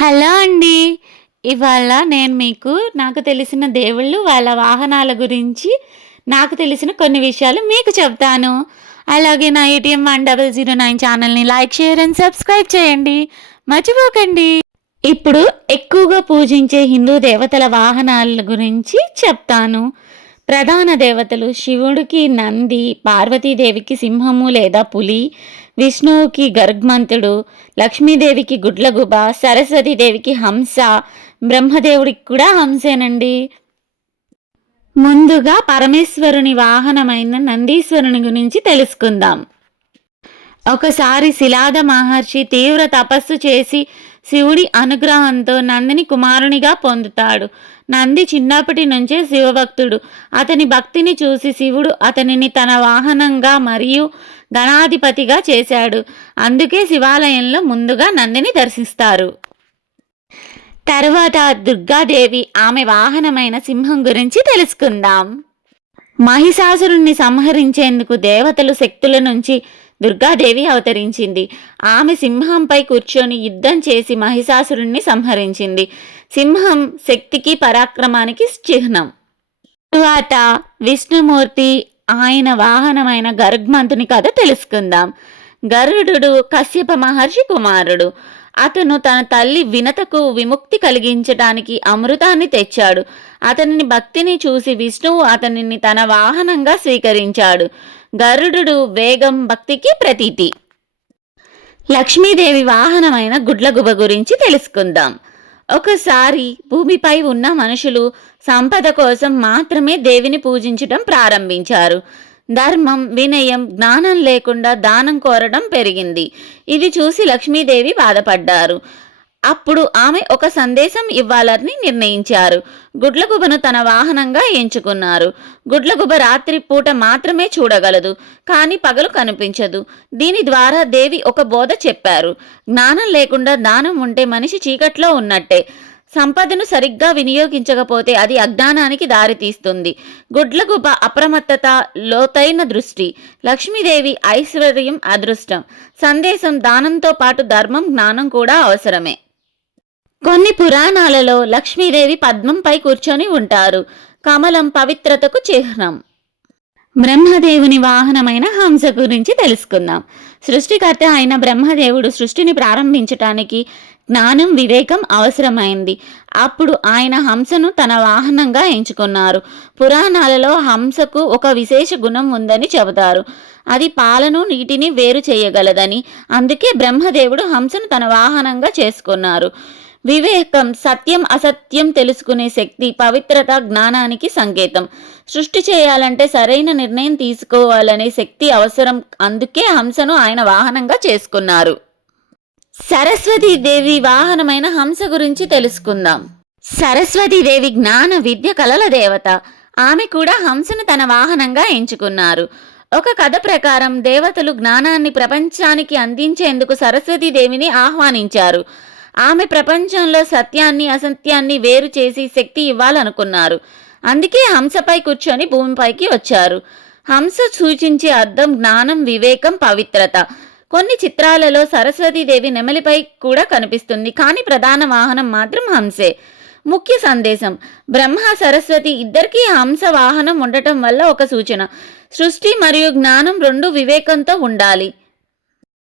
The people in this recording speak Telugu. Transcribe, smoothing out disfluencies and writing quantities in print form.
హలో అండి. ఇవాళ నేను మీకు నాకు తెలిసిన దేవుళ్ళు, వాళ్ళ వాహనాల గురించి నాకు తెలిసిన కొన్ని విషయాలు మీకు చెప్తాను. అలాగే నా ఏటీఎం 1009 ఛానల్‌ని లైక్, షేర్ అండ్ సబ్స్క్రైబ్ చేయండి. మర్చిపోకండి. ఇప్పుడు ఎక్కువగా పూజించే హిందూ దేవతల వాహనాల గురించి చెప్తాను. ప్రధాన దేవతలు శివుడికి నంది, పార్వతీదేవికి సింహము లేదా పులి, విష్ణువుకి గరుగ్మంతుడు, లక్ష్మీదేవికి గుడ్లగూబ, సరస్వతీదేవికి హంస, బ్రహ్మదేవుడికి కూడా హంసేనండి. ముందుగా పరమేశ్వరుని వాహనమైన నందీశ్వరుని గురించి తెలుసుకుందాం. ఒకసారి శిలాద మహర్షి తీవ్ర తపస్సు చేసి శివుడి అనుగ్రహంతో నందిని కుమారునిగా పొందుతాడు. నంది చిన్నప్పటి నుంచే శివభక్తుడు. అతని భక్తిని చూసి శివుడు అతనిని తన వాహనంగా మరియు గణాధిపతిగా చేశాడు. అందుకే శివాలయంలో ముందుగా నందిని దర్శిస్తారు. తరువాత దుర్గాదేవి ఆమె వాహనమైన సింహం గురించి తెలుసుకుందాం. మహిషాసురుణ్ణి సంహరించేందుకు దేవతలు శక్తుల నుంచి దుర్గాదేవి అవతరించింది. ఆమె సింహంపై కూర్చొని యుద్ధం చేసి మహిషాసురుణ్ణి సంహరించింది. సింహం శక్తికి పరాక్రమానికి చిహ్నం. తరువాత విష్ణుమూర్తి ఆయన వాహనమైన గరుగ్మంతుని కథ తెలుసుకుందాం. గరుడు కశ్యప మహర్షి కుమారుడు. అతను తన తల్లి వినతకు విముక్తి కలిగించటానికి అమృతాన్ని తెచ్చాడు. అతని భక్తిని చూసి విష్ణువు అతనిని తన వాహనంగా స్వీకరించాడు. గరుడు వేగం భక్తికి ప్రతీతి. లక్ష్మీదేవి వాహనమైన గుడ్లగూబ గురించి తెలుసుకుందాం. ఒకసారి భూమిపై ఉన్న మనుషులు సంపద కోసం మాత్రమే దేవిని పూజించడం ప్రారంభించారు. ధర్మం, వినయం, జ్ఞానం లేకుండా దానం కోరడం పెరిగింది. ఇది చూసి లక్ష్మీదేవి బాధపడ్డారు. అప్పుడు ఆమె ఒక సందేశం ఇవ్వాలని నిర్ణయించారు. గుడ్లగూబను తన వాహనంగా ఎంచుకున్నారు. గుడ్లగూబ రాత్రి పూట మాత్రమే చూడగలదు, కానీ పగలు కనిపించదు. దీని ద్వారా దేవి ఒక బోధ చెప్పారు. జ్ఞానం లేకుండా దానం ఉంటే మనిషి చీకట్లో ఉన్నట్టే. సంపదను సరిగ్గా వినియోగించకపోతే అది అజ్ఞానానికి దారితీస్తుంది. గుడ్లగూబ అప్రమత్తత, లోతైన దృష్టి. లక్ష్మీదేవి ఐశ్వర్యం, అదృష్టం. సందేశం దానంతో పాటు ధర్మం, జ్ఞానం కూడా అవసరమే. కొన్ని పురాణాలలో లక్ష్మీదేవి పద్మంపై కూర్చొని ఉంటారు. కమలం పవిత్రతకు చిహ్నం. బ్రహ్మదేవుని వాహనమైన హంస గురించి తెలుసుకుందాం. సృష్టికర్త అయిన బ్రహ్మదేవుడు సృష్టిని ప్రారంభించటానికి జ్ఞానం, వివేకం అవసరమైంది. అప్పుడు ఆయన హంసను తన వాహనంగా ఎంచుకున్నారు. పురాణాలలో హంసకు ఒక విశేష గుణం ఉందని చెబుతారు. అది పాలను, నీటిని వేరు చేయగలదని. అందుకే బ్రహ్మదేవుడు హంసను తన వాహనంగా చేసుకున్నారు. వివేకం, సత్యం అసత్యం తెలుసుకునే శక్తి, పవిత్రత, జ్ఞానానికి సంకేతం. సృష్టి చేయాలంటే సరైన నిర్ణయం తీసుకోవాలనే శక్తి అవసరం. అందుకే హంసను ఆయన వాహనంగా చేసుకున్నారు. సరస్వతీదేవి వాహనమైన హంస గురించి తెలుసుకుందాం. సరస్వతీదేవి జ్ఞాన, విద్య, కళల దేవత. ఆమె కూడా హంసను తన వాహనంగా ఎంచుకున్నారు. ఒక కథ ప్రకారం దేవతలు జ్ఞానాన్ని ప్రపంచానికి అందించేందుకు సరస్వతీదేవిని ఆహ్వానించారు. ఆమె ప్రపంచంలో సత్యాన్ని, అసత్యాన్ని వేరు చేసి శక్తి ఇవ్వాలనుకున్నారు. అందుకే హంసపై కూర్చొని భూమిపైకి వచ్చారు. హంస సూచించే అర్థం జ్ఞానం, వివేకం, పవిత్రత. కొన్ని చిత్రాలలో సరస్వతీదేవి నెమలిపై కూడా కనిపిస్తుంది, కానీ ప్రధాన వాహనం మాత్రం హంసే. ముఖ్య సందేశం: బ్రహ్మ, సరస్వతి ఇద్దరికీ హంస వాహనం ఉండటం వల్ల ఒక సూచన. సృష్టి మరియు జ్ఞానం రెండు వివేకంతో ఉండాలి.